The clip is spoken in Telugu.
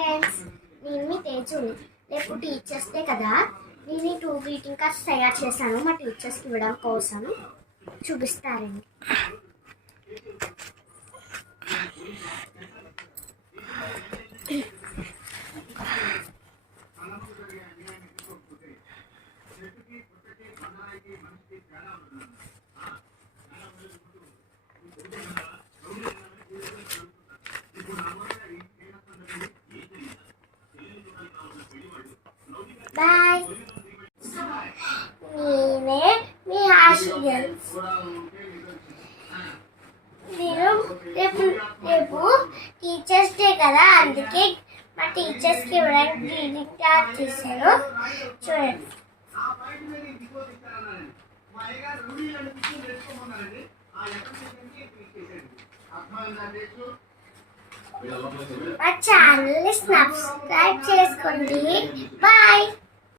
ఫ్రెండ్స్, నేను మీ తేజుని. రేపు టీచర్స్ డే కదా, నేను 2 గ్రీటింగ్ కార్డ్స్ తయారు చేశాను మా టీచర్స్కి ఇవ్వడం కోసం. చూపిస్తారండి. బాయ్. నేనే మీ ఆశీర్వాదం. నేను రేపు టీచర్స్ డే కదా, అందుకే మా టీచర్స్కి ఇవ్వడానికి గ్రీటింగ్ కార్డ్ చేశాను. చూడండి. మా ఛానల్ని సబ్స్క్రైబ్ చేసుకోండి. బాయ్.